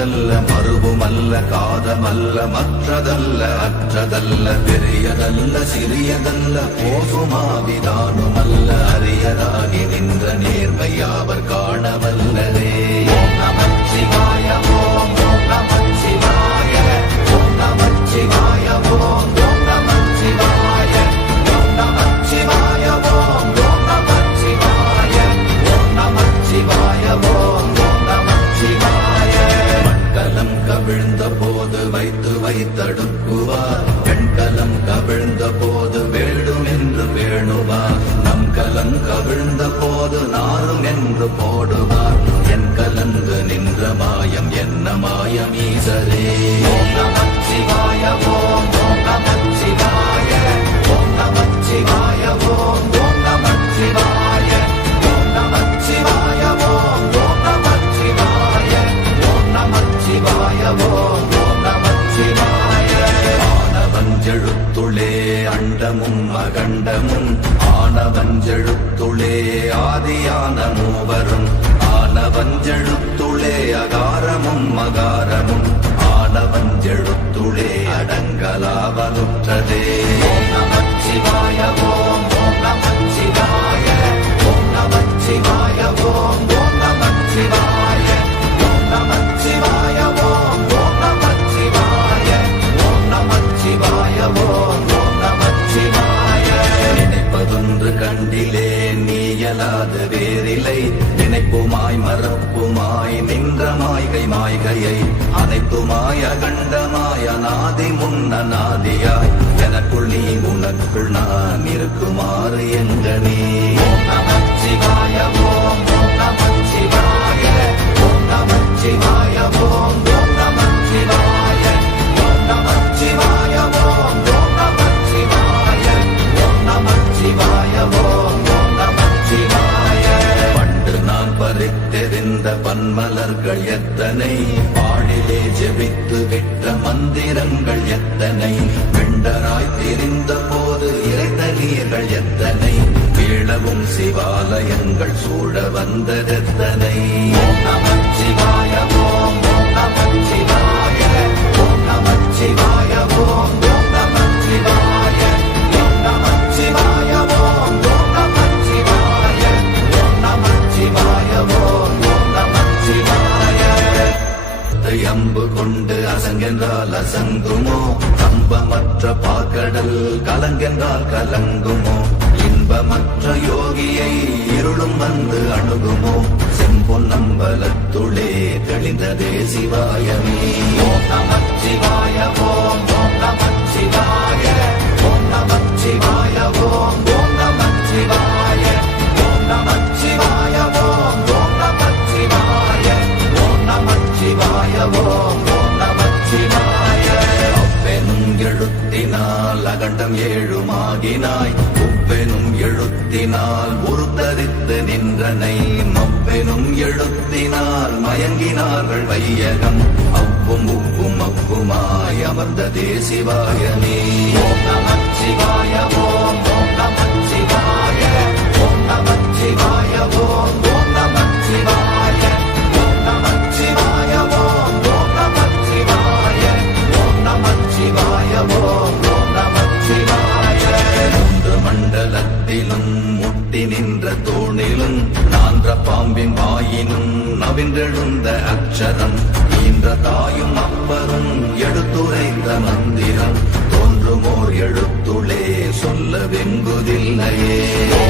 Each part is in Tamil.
நின்றதல்ல மறுபுமல்ல காதமல்ல மற்றதல்ல அற்றதல்ல பெரியதல்ல சிறியதல்ல போகுமாவிதானுமல்ல அரியதாகி நின்ற நேர்மையாவர் காணவல்லரே ஓம் நமச்சிவாய ஓம் நமச்சிவாய ஓம் நமச்சிவாய ஓம். அண்டமும் அகண்டமும் ஆனவஞ்செழுத்துளே ஆதியான மூவரும் ஆனவஞ்செழுத்துளே அகாரமும் மகாரமும் ஆனவஞ்செழுத்துளே அடங்கலாவலுற்றதே ஓம் உனக்குள் நான் இருக்குமாறு எங்கனே. நமச்சிவாய ஓம் நமச்சிவாய ஓம் நமச்சிவாய ஓம் நமச்சிவாய ஓம் நமச்சிவாய ஓம் நமச்சிவாய ஓம் நமச்சிவாய ஓம் நமச்சிவாய பண்டு நான் பறித்தெறிந்த பன்மலர்கள் எத்தனை? பாடிலே ஜெபித்து விட்ட மந்திரங்கள் எத்தனை? வெண்டராய் தெரிந்த போ இறைத்த எத்தனை? வீழவும் சிவாலயங்கள் சூழ வந்ததெத்தனை நமச்சிவாய ஓம் நமச்சிவாய ஓம் நமச்சிவாய ஓம் நமச்சிவாய நமச்சிவாய ஓம் நமச்சிவாய நமச்சிவாய ஓம் நமச்சிவாய அம்பு கொண்டு அசங்கென்றால் அசங்குமோ? கம்பமற்ற பாக்கடல் கலங்கென்றால் கலங்க தெளிந்ததே சிவாயமே ஓம் நமச்சிவாய ஓம் மப்பெனும் எழுத்தினால் உருத்தரித்து நின்றனை மப்பெனும் எழுத்தினால் மயங்கினார்கள் வையகம். அவ்வும் உப்பும் அப்புமாய் அமர்ந்த தேசிவாயனே ஓம் நமச்சிவாய ஓம் ஓம் நமச்சிவாய ஓம் நமச்சிவாய ஓம் ஓம் நமச்சிவாய வெங்குதில்லையே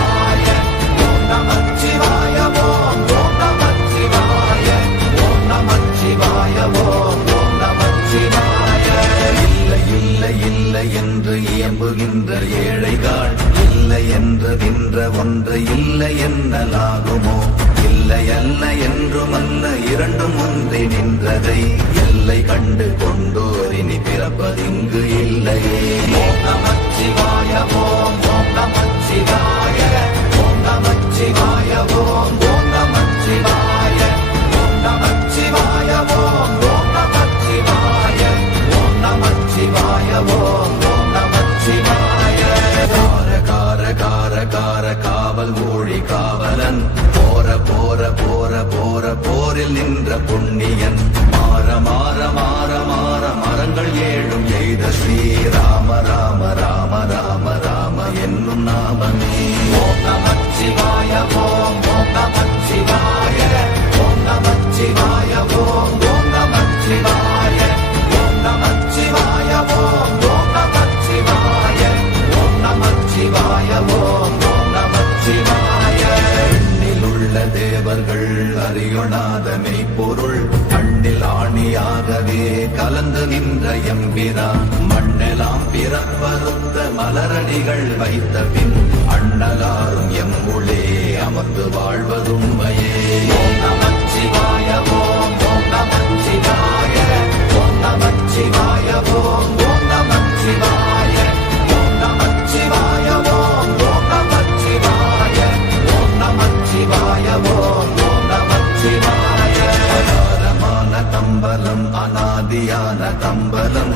பிறப்பதிங்கு இல்லையே ஓம் நமச்சிவாய ஓம் ஓம் நமச்சிவாய ஓம் நமச்சிவாய ஓம் ஓம் நமச்சிவாய ஓம் நமச்சிவாய ஓம் ஓம் நமச்சிவாய ஓம் நமச்சிவாய ஓம் ஓம் நமச்சிவாய கார கார கார கார காவல் மொழி காவலன். போற போற போற போற போரில் நின்ற புண்ணியன் மாற மாற மாற மாற மரங்கள் ஏழும் எய்த ஸ்ரீராம ராம ராம ராம ராம என்னும் நாமமே. ஓம் நமச்சிவாய ஓம் ஓம் நமச்சிவாய ஓம் நமச்சிவாய ஓம் ஓம் நமச்சிவாய வைத்த பின் அண்ணலாரும் எம்முளே அமர்ந்து வாழ்வதுண்மையே. ஓம் நமச்சிவாய ஓம் ஓம் நமச்சிவாய ஓம் நமச்சிவாய ஓம் ஓம் நமச்சிவாய ஓம் நமச்சிவாய ஓம் ஓம் நமச்சிவாய ஓம் நமச்சிவாய ஓம் ஓம் நமச்சிவாய தம்பலம் அனாதியான தம்பலம்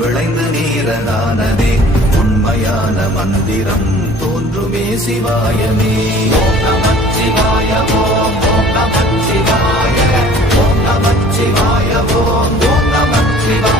விளைந்து நீரதானதே உண்மையான மந்திரம் தோன்றுமே சிவாயமே. ஓம் நமச்சிவாய ஓம் ஓம் நமச்சிவாய ஓம் நமச்சிவாய ஓம் ஓம் நமச்சிவாய